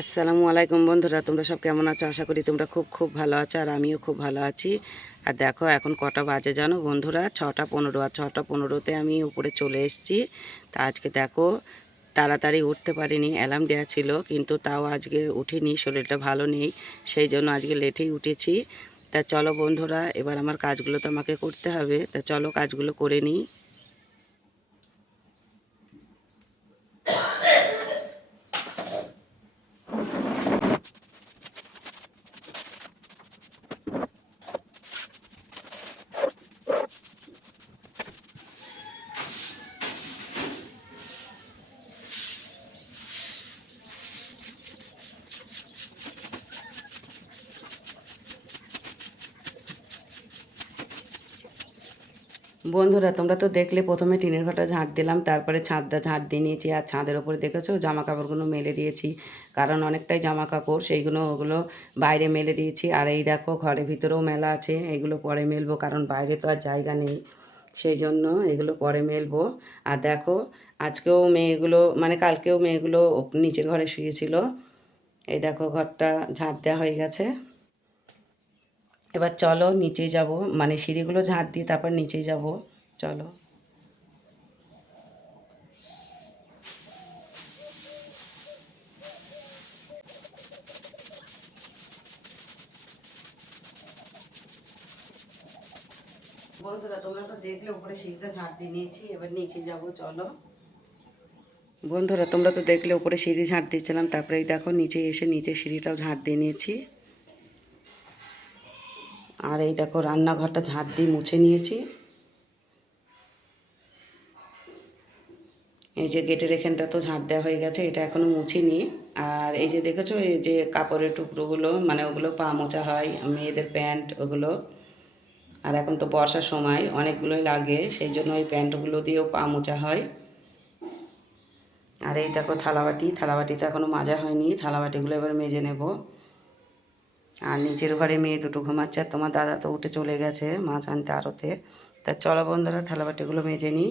আসসালামু আলাইকুম বন্ধুরা, তোমরা সব কেমন আছো? আশা করি তোমরা খুব খুব ভালো আছো আর আমিও খুব ভালো আছি। আর দেখো, এখন কটা বাজে জানো বন্ধুরা? ছটা পনেরো, আর ছটা পনেরোতে আমি উপরে চলে এসেছি। তা আজকে দেখো, তাড়াতাড়ি উঠতে পারিনি, অ্যালার্ম দেওয়া ছিল, কিন্তু তাও আজকে উঠিনি, শরীরটা ভালো নেই, সেই জন্য আজকে লেটেই উঠেছি। তা চলো বন্ধুরা, এবার আমার কাজগুলো তো আমাকে করতে হবে। তা চলো কাজগুলো করে নিই। বন্ধুরা, তোমরা তো দেখলে প্রথমে টিনের ঘরটা ঝাঁট দিলাম, তারপরে ছাদটা ঝাঁট দিয়ে নিয়েছি, আর ছাদের ওপরে দেখেছ জামা কাপড়গুলো মেলে দিয়েছি। কারণ অনেকটাই জামা কাপড় সেইগুলো ওগুলো বাইরে মেলে দিয়েছি। আর এই দেখো, ঘরের ভিতরেও মেলা আছে, এগুলো পরে মেলবো, কারণ বাইরে তো আর জায়গা নেই। সেই জন্য এগুলো পরে মেলবো। আর দেখো, আজকেও মেয়েগুলো মানে কালকেও মেয়েগুলো নিচের ঘরে শুয়েছিল। এই দেখো, ঘরটা ঝাঁট দেওয়া হয়ে গেছে। এবার চলো নিচে যাব। মানে সিঁড়িগুলো ঝাঁট দিয়ে তারপর নিচে যাব। চলো। বন্ধুরা, তোমরা তো দেখলে উপরে সিঁড়িটা ঝাঁট দিয়ে নিয়েছি, এবার নিচে যাব, চলো। বন্ধুরা, তোমরা তো দেখলে উপরে সিঁড়ি ঝাঁট দিয়েছিলাম, তারপরে দেখো নিচে এসে নিচে সিঁড়িটাও ঝাঁট দিয়ে নিয়েছি। আর এই দেখো রান্নাঘরটা ঝাঁট দিয়ে মুছে নিয়েছি। এই যে গেটের এখানটা তো ঝাঁট দেওয়া হয়ে গেছে, এটা এখনও মুছিনি। আর এই যে দেখেছ, এই যে কাপড়ের টুকরোগুলো মানে ওগুলো পা মোছা হয়, মেয়েদের প্যান্ট, ওগুলো। আর এখন তো বর্ষার সময়, অনেকগুলোই লাগে, সেই জন্য ওই প্যান্টগুলো দিয়েও পা মোছা হয়। আর এই দেখো থালাবাটি থালাবাটি তো এখনও মাজা হয়নি, থালাবাটিগুলো এবার মেজে নেব। আর নিচের ঘরে মেয়ে দুটো ঘুমাচ্ছে আর তোমার দাদা তো উঠে চলে গেছে মাছ আনতে আরতে। তা চলো বন্ধুরা, থালাবাটিগুলো মেজে নিই।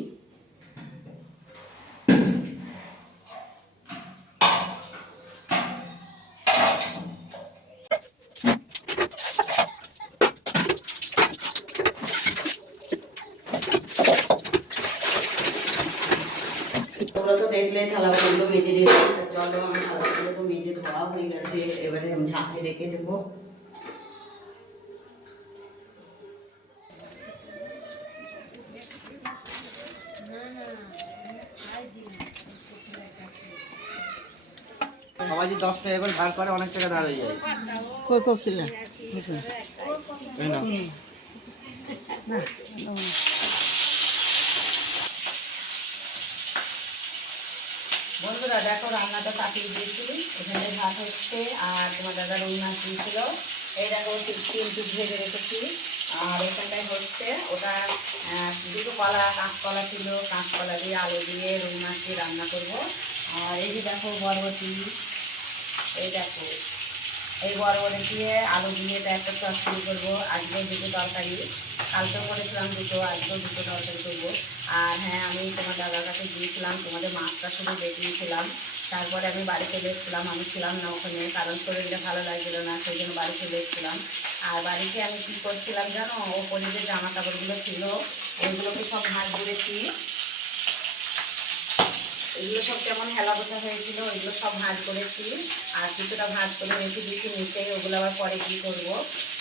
তোমরা তো দেখলে থালাবাটিগুলো মেজে দিয়েছি চলো আমার থালাবাটিগুলো তো মেজে ধোয়া হয়ে গেছে এবারে আমি ঝাঁকে রেখে দেবো। সবাই যদি দশ টাকা করে ধার করে অনেক টাকা ধার হয়ে যায়। কই কই কিলা এই বন্ধুরা, দেখো রান্নাটা কাটিয়ে দিয়েছি। এখানে ভাত হচ্ছে আর তোমার দাদা রুই মাছ দিয়েছিল। এই দেখো পিস ভেজে রেখেছি। আর এখানটায় হচ্ছে ওটা দুটো কলা, কাঁচকলা ছিল। কাঁচকলা দিয়ে আলু দিয়ে রুই মাছ দিয়ে রান্না করব। আর এই দেখো বরবটি, এই দেখো। এই বরবটি দিয়ে আলু দিয়ে এটা একটা চচ্চড়ি করব আজকে দুটো তরকারি। কালকেও করেছিলাম দুটো, আজকেও দুটো তরকারি করব। আর হ্যাঁ আমি তোমার দাদার কাছে গিয়েছিলাম, তোমাদের মাছটা শুধু দেখিয়েছিলাম। তারপরে আমি বাড়ি চলে এসেছিলাম, আমি ছিলাম না ওখানে, কারণ শরীরটা ভালো লাগছিল না, সেই জন্য বাড়ি চলে এসেছিলাম। আর বাড়িতে আমি কী করছিলাম জানো, ওপরে যে জামা কাপড়গুলো ছিল ওইগুলোকে সব ভাঁজ দিয়েছি এগুলো সব কেমন হেলা বোঝা হয়েছিল ওইগুলো সব ভাঁজ করেছি। আর কিছুটা ভাঁজ করে রেখে দিয়েছি নিচে, ওগুলো আবার পরে কী করব?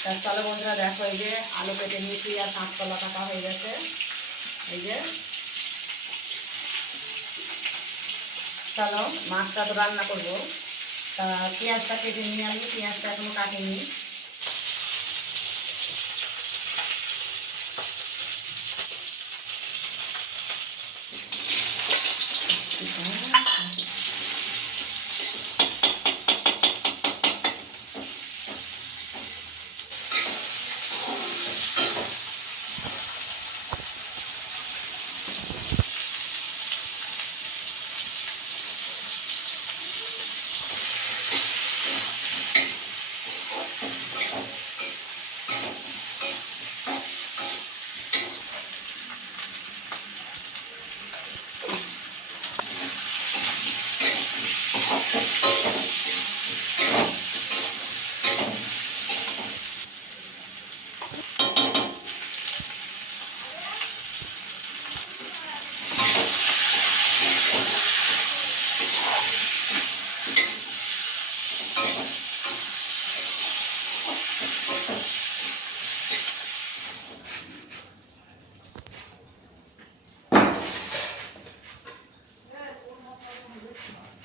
তার চলো বন্ধুরা, দেখো, এই যে আলু কেটে নিয়েছি আর কাঁচকলা কাটা হয়ে গেছে। এই যে। চলো, মাছটা তো রান্না করব। তা পেঁয়াজটা কেটে নিয়ে আমি, পেঁয়াজটা এখনও কাটিনি।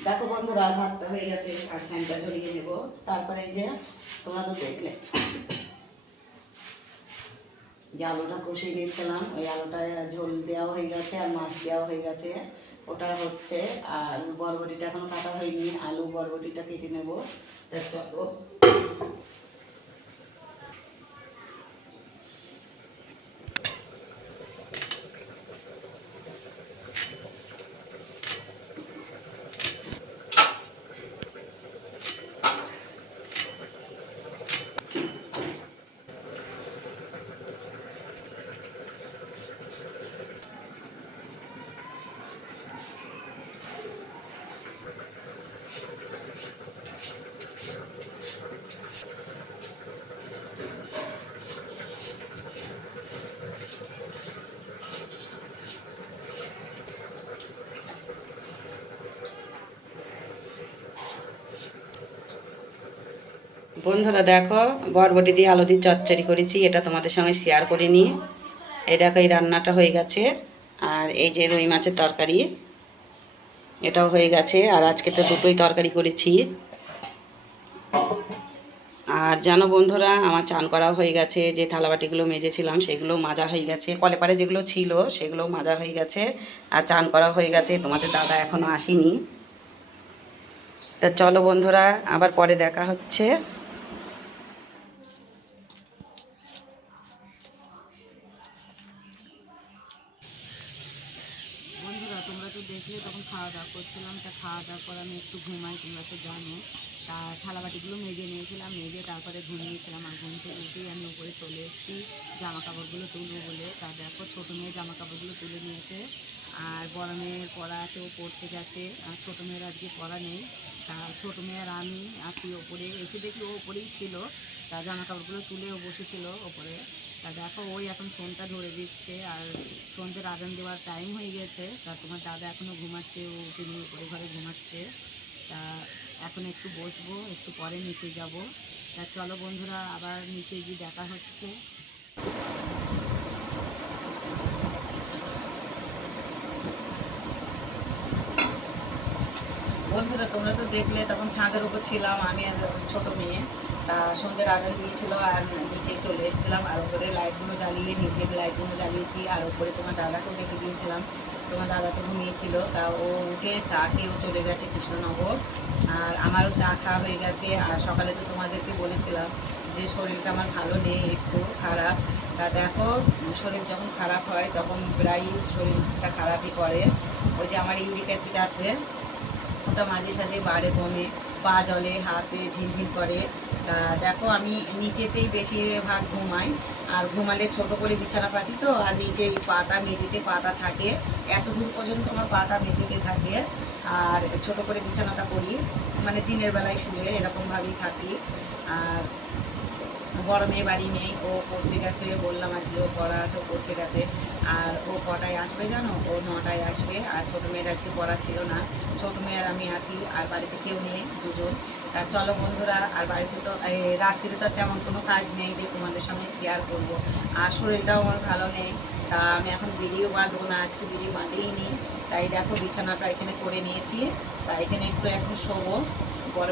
দেখো বন্ধুরা ভাতটা হয়ে গেছে, আর ফ্যানটা ঝরিয়ে নেব। তারপরে এই যে তোমরা তো দেখলে, যে আলুটা কষিয়ে নিয়েছিলাম ওই আলুটা ঝোল দেওয়া হয়ে গেছে আর মাছ দেওয়া হয়ে গেছে। ওটা হচ্ছে, আর বরবটিটা এখনও কাটা হয়নি, আলু বরবটিটা কেটে নেব। চলো। বন্ধুরা দেখো, বরবটি দিয়ে আলু দিয়ে চচ্চড়ি করেছি, এটা তোমাদের সঙ্গে শেয়ার করে নিই। এই দেখো, এই রান্নাটা হয়ে গেছে। আর এই যে রুই মাছের তরকারি, এটাও হয়ে গেছে। আর আজকে তো দুটোই তরকারি করেছি। আর জানো বন্ধুরা, আমার চান করা হয়ে গেছে, যে থালাবাটিগুলো মেজেছিলাম, সেগুলো মাজা হয়ে গেছে। কলে পারে যেগুলো ছিল, সেগুলো মাজা হয়ে গেছে। আর চান করা হয়ে গেছে, তোমাদের দাদা এখনও আসেনি। তা চলো বন্ধুরা, আবার পরে দেখা হচ্ছে। তখন খাওয়া দাওয়া করছিলাম। তা খাওয়া দাওয়া করে আমি একটু ঘুমাই, তোমরা তো জানো। তা থালাবাটিগুলো মেজে নিয়েছিলাম, মেজে তারপরে ঘুমিয়েছিলাম আর ঘুম থেকে উঠেই আমি উপরে চলে এসেছি জামা কাপড়গুলো তুলবো বলে। তা দেখো ছোটো মেয়ে জামা কাপড়গুলো তুলে নিয়েছে আর বড় মেয়ের পড়া আছে, ও পড়তে গেছে আর ছোটো মেয়ের আজকে পড়া নেই। তা ছোটো মেয়ের আমি আছি ওপরে। এসে দেখি ও ওপরেই ছিল। তা জামা কাপড়গুলো তুলে ও বসেছিল ওপরে। তা দেখো, ওই এখন ফোনটা ধরে দিচ্ছে আর সন্ধ্যের আজান দেওয়ার টাইম হয়ে গেছে। তা তোমার দাদা এখনও ঘুমাচ্ছে, ও নিয়ে উপরে ঘরে ঘুমাচ্ছে। তা এখন একটু বসবো, একটু পরে নিচে যাব। তা চলো বন্ধুরা, আবার নিচে গিয়ে দেখা হচ্ছে। বন্ধুরা, তোমরা তো দেখলে, তখন ছাদের উপর ছিলাম আমি আর ছোট মেয়ে। তা সন্ধ্যের আজান দিয়েছিল আর নিচে চলে এসেছিলাম, আর উপরে লাইটগুলো জ্বালিয়ে নিচের লাইটগুলো জ্বালিয়েছি, আর ওপরে তোমার দাদাকেও ডেকে দিয়েছিলাম। তোমার দাদা তো ঘুমিয়েছিল তা ও উঠে চা খেয়েও চলে গেছে কৃষ্ণনগর। আর আমারও চা খাওয়া হয়ে গেছে, আর সকালে তো তোমাদেরকে বলেছিলাম যে শরীরটা আমার ভালো নেই, একটু খারাপ। তা দেখো, শরীর যখন খারাপ হয়, তখন প্রায় শরীরটা খারাপই করে। ওই যে আমার ইউরিক অ্যাসিড আছে, ওটা মাঝে সাঝে বাড়ে কমে পা জলে, হাতে ঝিনঝিন করে। তা দেখো, আমি নিচেতেই বেশিরভাগ ঘুমাই। আর ঘুমালে ছোট করে বিছানা পাতি তো, আর নিচে পাটা মেঝেতে পাটা থাকে। এত দূর পর্যন্ত আমার পাটা মেঝেতে থাকে। আর ছোট করে বিছানাটা করি। মানে দিনের বেলায় শুয়ে এরকমভাবেই থাকি। আর মেয়ে বাড়ি নেই, ও পড়তে গেছে, বললাম আর কি ও পড়া আছে, ও পড়তে গেছে। আর ও কটায় আসবে জানো? ও নটায় আসবে, আর ছোটো মেয়ের আজকে পড়া ছিল না। ছোটো মেয়ের আমি আছি, আর বাড়িতে কেউ নেই, দুজন। তা চলো বন্ধুরা, আর বাড়িতে তো এই রাত্রিরে তো তেমন কোনো কাজ নেই যে তোমাদের সঙ্গে শেয়ার করব। আর শরীরটাও আমার ভালো নেই, তা আমি এখন ভিডিও বাঁধবো না, আজকে ভিডিও বাঁধেই নি তাই দেখো, বিছানাটা এখানে করে নিয়েছি। তা এখানে একটু এখন শোবো।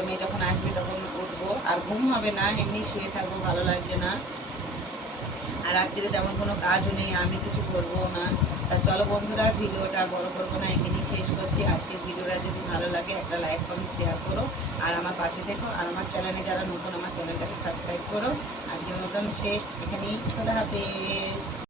মেয়ে যখন আসবে তখন উঠবো। আর ঘুম হবে না, এমনি শুয়ে থাকব, ভালো লাগছে না। আর রাত্রিরে তেমন কোনো কাজও নেই, আমি কিছু করব না। তা চলো বন্ধুরা, ভিডিওটা বড় করব না, এখানেই শেষ করছি। আজকের ভিডিওটা যদি ভালো লাগে, একটা লাইক, কমেন্ট শেয়ার করো। আর আমার পাশে দেখো আর আমার চ্যানেলে যারা নতুন, আমার চ্যানেলটাকে সাবস্ক্রাইব করো। আজকের মতন শেষ, এখানেই খোদা হাফেজ।